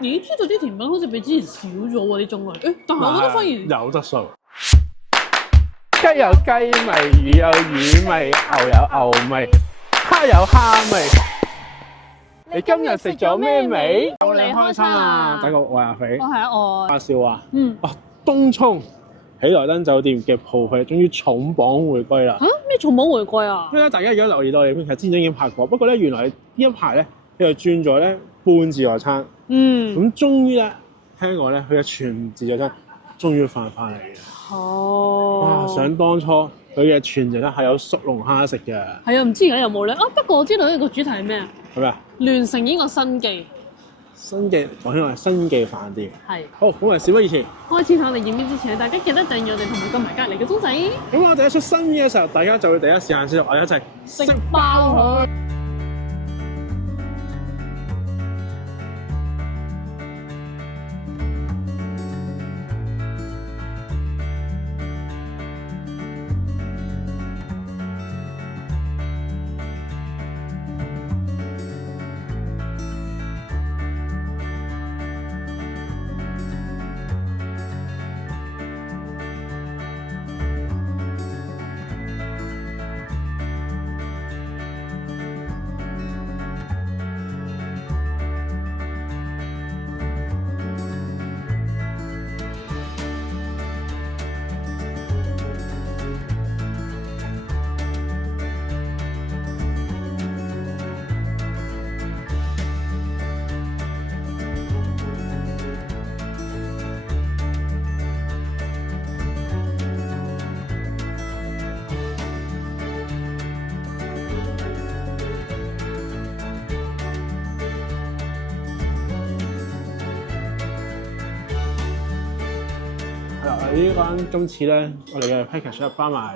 咦，知道啲甜品好似比之前少咗喎啲種類，但係我覺得反而有質素。雞有雞味，魚有魚味，牛有牛味，蝦有蝦味。你今日食咗咩味？我嚟開餐啊！大家好，我係阿肥，我係阿愛。阿少啊，東涌喜來登酒店嘅鋪費終於重磅回歸啦！咩重磅回歸啊？因為大家而家留意到，其實之前已經拍過，不過咧原來呢一排咧，佢又轉咗咧半自助餐。咁終於咧，聽講咧，佢嘅全自助餐終於翻嚟嘅。哇！想當初佢嘅全自助餐係有熟龍蝦食嘅。係啊，唔知而家有冇咧？不過我知道呢個主題係咩啊？係咪啊？聯乘呢個新記。新記講起話新記飯店。係。好，咁我哋事不宜遲，開始我哋影片之前，大家記得訂閱我哋同埋撳埋隔離嘅鐘仔。咁我哋一出新嘢嘅時候，大家就會第一時間知道我哋一齊食爆佢。呢間今次咧，我哋嘅 package 咧包埋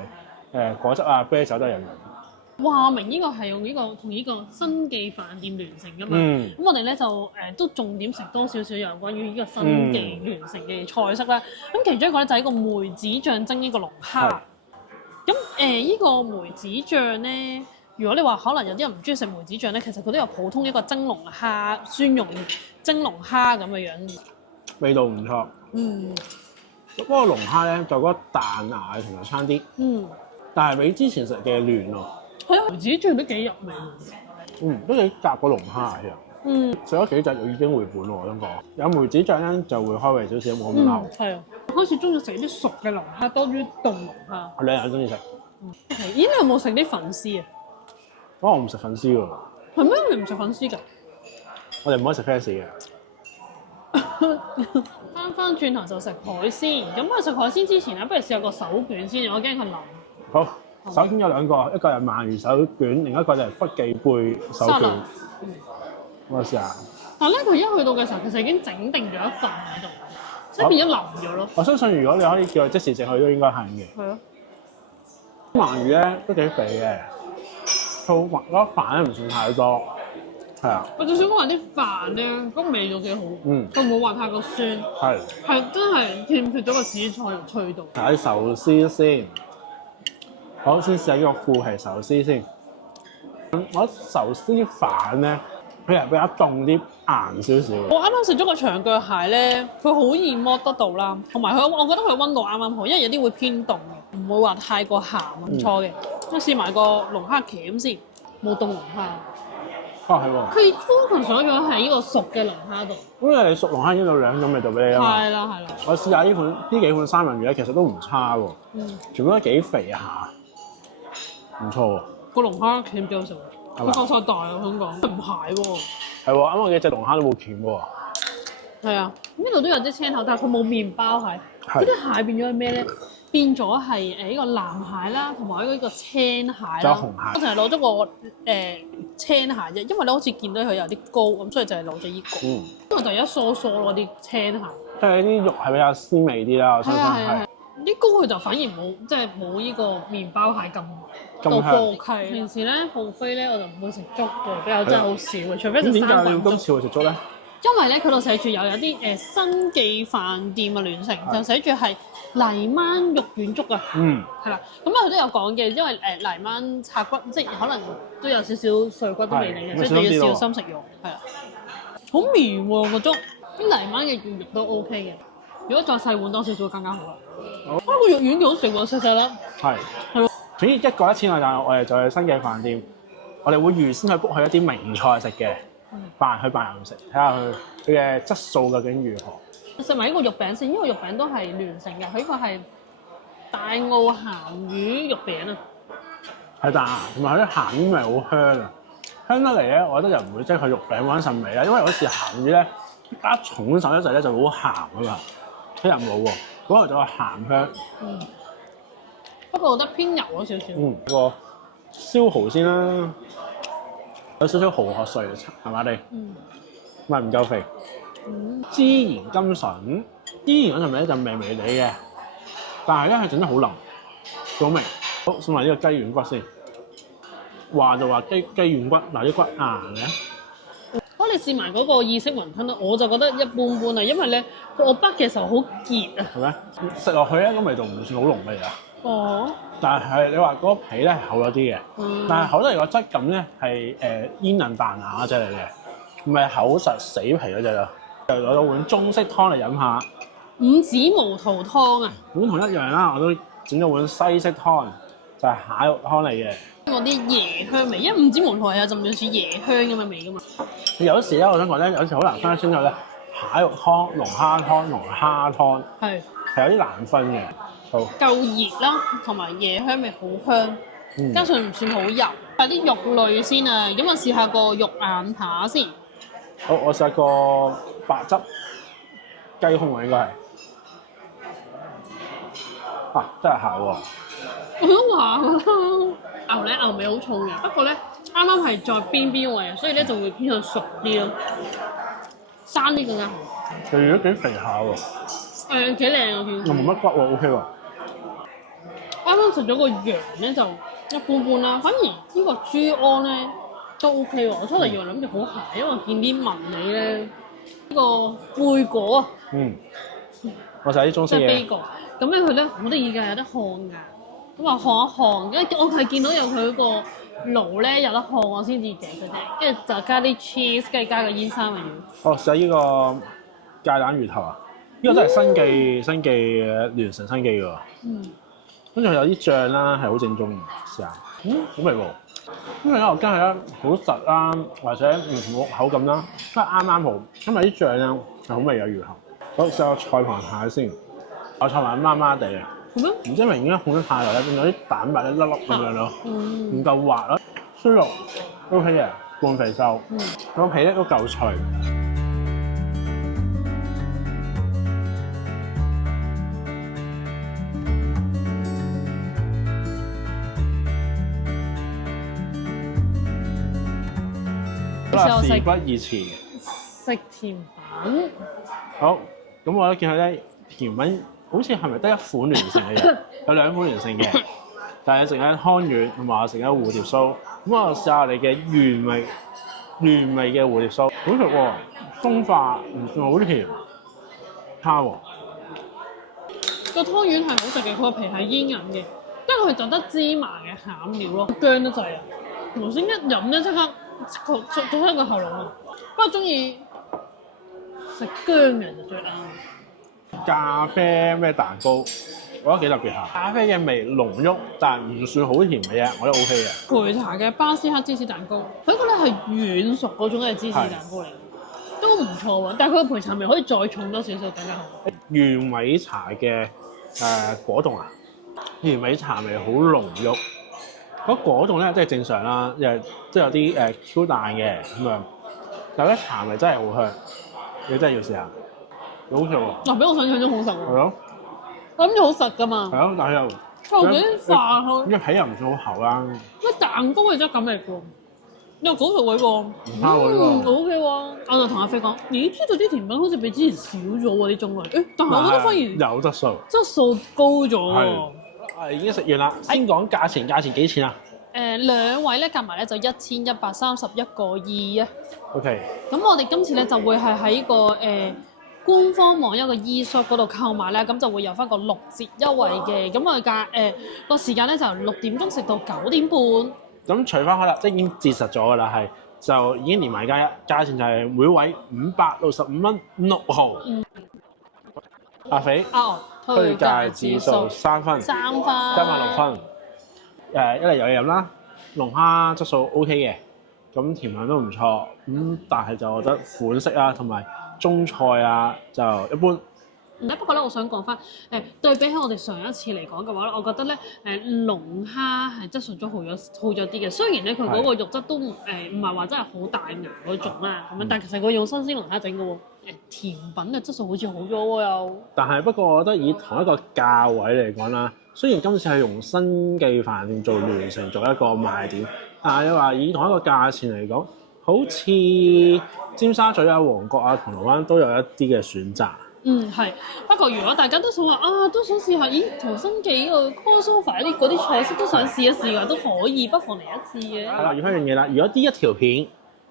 果汁啊、啤酒都有嘅。話明呢個係用呢個同呢個新記飯店聯乘㗎嘛，咁我哋咧就都重點食多少少有關於呢個新記聯乘嘅菜式啦。咁其中一個咧就係一個梅子醬蒸呢個龍蝦。咁呢個梅子醬咧，如果你話可能有啲人唔中意食梅子醬咧，其實佢都有普通一個蒸龍蝦、蒜蓉蒸龍蝦咁嘅樣。味道唔錯。嗰個龍蝦咧就嗰個彈牙同埋差啲。但係比之前食嘅嫩咯。係啊，梅子醬都幾入味。都幾夾個龍蝦啊，其實。食咗幾隻就已經回本喎，我想講。有梅子醬咧就會開胃少少，冇咁流。係啊，開始中意食啲熟嘅龍蝦多於凍龍蝦。我兩人中意食。咦，你有冇食啲粉絲啊？我唔食粉絲喎。係咩？你唔食粉絲㗎？我哋唔可以食 fans 嘅。翻轉頭就食海鮮，咁我食海鮮之前咧，不如試下個手卷先，我驚佢腍。好，手卷有兩個，一個係鰻魚手卷，另一個就係北記貝手卷。我試下。但係咧，佢一去到嘅時候，其實已經整定咗一份喺度，即係變咗腍咗咯。我相信如果你可以叫佢即時食去，都應該係嘅。係咯。鰻魚咧都幾肥嘅，醋或嗰飯咧唔算太多。係啊，我最想講話啲飯咧，嗰個味道幾好，佢冇話太過酸，係真係欠缺咗個紫菜同脆度。睇壽司先，我先試下呢個腐皮壽司先。我壽司飯咧，佢係比較凍啲、硬少少。我啱啱食咗個長腳蟹咧，佢好易剝得到啦，同埋佢，我覺得佢溫度啱啱好，因為有啲會偏凍嘅，唔會話太過鹹，唔錯嘅。我試埋個龍蝦鉗先，冇凍龍蝦。係喎，佢 focus 咗喺呢個熟嘅龍蝦度。咁你熟龍蝦已經有兩種味道俾你啦。係啦。我試下呢幾款三文魚咧，其實都唔差喎。全部都幾肥下，唔錯喎。個龍蝦鉗幾好食喎，佢夠晒大啊！我想講，唔蟹喎。係喎，啱啱幾隻龍蝦都冇鉗喎。係啊，呢度都有啲青口，但係佢冇麵包蟹。嗰啲蟹變咗係咩咧？變咗係呢個藍蟹啦，同埋呢個青蟹啦。仲有紅蟹。我淨係攞咗個青蟹啫，因為你好似見到佢有啲膏咁，所以就係攞咗依個。因為就一疏疏咯啲青蟹。即係啲肉係比較鮮味啲啦，我相信係。啲膏佢就反而冇，即係冇呢個麵包蟹咁到過溪。平時咧buffet咧我就唔會食粥嘅，比較真係好少嘅，除非食三品粥。點解你要今次會食粥咧？因為咧佢度寫住有啲新記飯店嘅聯乘，就寫住係泥鯭肉丸粥啊。係啦，咁佢都有講嘅，因為泥鯭拆骨，即係可能都有少少碎骨都未定嘅，所以你要小心食用。係啦，好綿喎個粥。啲泥鯭嘅魚肉都 OK 嘅。如果再細碗多少少更加好啦。個肉丸幾好食喎，細細粒。係。係喎。總之一個1,000個讚，我哋就去新記飯店，我哋會預先去 book 去一啲名菜食嘅，扮人食，睇下佢嘅質素究竟如何。食埋呢個肉餅先，呢個肉餅都係聯成嘅，佢呢個係大澳鹹魚肉餅啊。係但同埋佢啲鹹魚味好香啊，香得嚟咧，我覺得又唔會即係佢肉餅嗰陣味啦，因為有時鹹魚咧加重手一陣咧就好鹹啊嘛，佢又冇喎，嗰個就係鹹香。不過我覺得偏油咗少少。個燒蠔先啦，有少少蠔殼碎，係嘛你？唔係唔夠肥。孜然甘筍，孜然嗰陣味咧就微微地嘅，但係咧佢整得好腍，好味。好，送埋呢個雞軟骨先。話就話雞軟骨，嗱啲骨硬嘅。你試埋嗰個意式雲吞啦，我就覺得一般般啊，因為咧我北嘅時候好結啊。係咩？食落去咧，個味道唔算好濃味啊。哦。但係你話嗰個皮咧係厚咗啲嘅，但係厚得嚟個質感咧係煙韌彈牙嗰隻嚟嘅，唔係厚實死皮嗰隻咯。就攞到碗中式湯嚟飲下。五指毛肚湯啊！咁同一樣啦，我都整咗碗西式湯，就係蟹肉湯嚟嘅。嗰啲椰香味，因為五指毛肚係有陣類似椰香咁嘅味噶嘛。有時咧，我想講咧，有時好難分得清楚咧，蟹肉湯、龍蝦湯、龍蝦湯係有啲難分嘅。好夠熱啦，同埋椰香味好香，加上唔算好油。有啲肉類先啊，咁我試下個肉眼扒先。好，我試個白汁雞胸啊，應該係。啊，真係鹹喎！我都話牛咧牛味好重嘅，不過咧啱啱係在邊位啊，所以咧就會偏向熟啲咯，生啲更加好。佢如果幾肥下喎。幾靚我見。又冇乜骨喎 ，OK 喎。啱啱食咗個羊咧就一般般啦，反而呢個豬安咧都 OK 喎。我初頭以為諗住好鹹，因為見啲紋理咧呢個貝果啊。我就係啲中式嘢。即係貝果，咁咧佢咧好得意㗎，有得烘㗎。咁話烘一烘，跟住我係見到有佢嗰個爐咧有得烘，我先至夾嘅啫。跟住就加啲 cheese， 跟住加個煙三文魚。試下呢個芥蘭魚頭啊！呢個都係新記嘅聯成新記㗎喎。跟住佢有啲醬啦，係好正宗嘅，試下。好味喎！因為咧我驚係咧好實啦，或者唔同口感啦，都係啱啱好。因為啲醬咧係好味嘅魚頭。好，試下菜螃蟹先。我菜螃蟹麻麻地嘅。唔知明點解烘得太耐咧，變咗啲蛋白一粒粒咁樣咯，唔夠滑咯。豬肉 OK 嘅，半肥瘦，個皮咧都夠脆。好啦，事不宜遲，食甜品。好，咁我咧見佢咧甜品。好似係咪得一款聯成嘅嘢？有2款聯成嘅，但係食緊湯圓同埋我食緊蝴蝶酥。咁我試下你嘅原味嘅蝴蝶酥，好食喎，鬆化唔算好甜，差喎。個湯圓係好食嘅，佢個皮係煙韌嘅，跟住佢就得芝麻嘅餡料咯，薑得滯啊！頭先一飲咧，即刻灼親個喉嚨啊！不過中意食薑嘅就最啱。咖啡咩蛋糕，我覺得幾特別下。咖啡嘅味濃郁，但係唔算好甜嘅啫，我覺得 OK 嘅。焙茶嘅巴斯克芝士蛋糕，佢嗰個咧係軟熟嗰種嘅芝士蛋糕嚟，都唔錯喎。但係佢個焙茶味可以再重多少少更加好。原味茶嘅果凍啊，原味茶味好濃郁。嗰果凍咧即係正常啦，即係有啲Q 彈嘅咁樣，但係咧茶味真係好香，你真係要試下。好食喎！嗱，比我想象中好食喎。係咯，我諗住好實噶嘛。係咯，但係又究竟飯佢，因為皮又唔算好厚啦。咩蛋糕嘅質感嚟㗎？又好食喎喎。唔差喎呢個。OK 喎，我就同阿飛講：咦，呢度啲甜品好似比之前少咗喎啲種類。誒，但係我覺得反而有質素，質素高咗喎。係已經食完啦。先講價錢，價錢幾錢啊？2位咧夾埋咧就1131個2啊。OK。咁我哋今次咧就會係喺個官方網一個 e-shop 嗰度購買咧，咁就會有翻個6折優惠嘅。咁我個時間咧就由6點鐘食到9點半。咁除翻開啦，即係已經節實咗㗎啦，係就已經連埋價錢就係每位565蚊6毫。阿肥推介指數3分，加埋6分。一嚟有嘢飲啦，龍蝦質素 OK 嘅，咁甜品都唔錯。但係就覺得款式啊同埋中菜啊就一般。不過咧，我想講翻對比起我哋上一次嚟講嘅話咧，我覺得咧龍蝦係質素都好咗啲嘅。雖然咧佢嗰個肉質都唔係話真係好大牙嗰種啦，咁樣，但係其實佢用新鮮龍蝦整嘅喎，甜品嘅質素好似好咗喎又。但係不過我覺得以同一個價位嚟講啦，雖然今次係用新記飯店做聯乘做一個賣點，但係你話以同一個價錢嚟講，好似尖沙咀啊、旺角啊、銅鑼灣都有一啲嘅選擇。係。不過如果大家都想話都想試下，同新記個 crossover 嗰啲菜式都想試一試嘅，都可以，不妨嚟一次嘅。係啦，要開樣嘢啦。如果呢一條片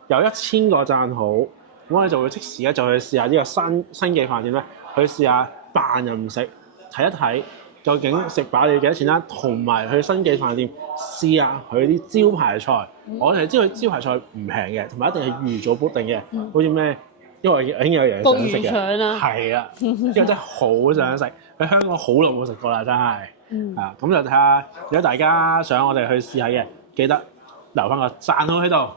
有1000個讚好，咁我哋就會即時咧就去試下呢個新記飯店咧，去試下扮任食，睇一睇究竟食飽你幾多錢啦，同埋去新記飯店試下佢啲招牌菜。我哋知道佢招牌菜唔平嘅，同埋一定係預早 book 定嘅，好似咩？因為已經有嘢想食嘅，係啊，因為真係好想食，喺香港好耐冇食過啦，真係。咁就睇下，如果大家想我哋去試下嘅，記得留翻個讚好喺度。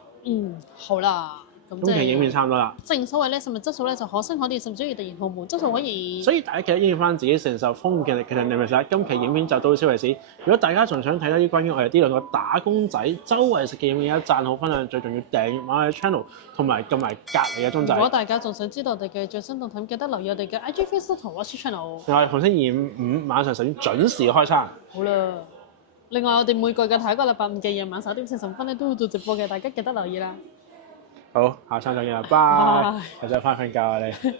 好啦。今期影片差唔多啦。正所謂咧，食物質素咧就可升可跌，甚至於突然毫無質素可言。所以大家記得應翻自己承受風險嘅力。其實你咪實今期影片就到此為止。如果大家仲想睇多啲關於我哋呢兩個打工仔周圍食嘅影片，讚好分享，最重要訂閱我哋 channel， 同埋撳埋隔離嘅鐘仔。如果大家仲想知道我哋嘅最新動態，記得留意我哋嘅 IG、Facebook 同 WhatsApp channel。我哋逢星期二、5晚上10點準時開餐。好啦，另外我哋每個嘅睇個禮拜5嘅夜晚9點40分咧都會做直播嘅，大家記得留意啦。好，下餐再見啦，拜。就再翻瞓覺啊你。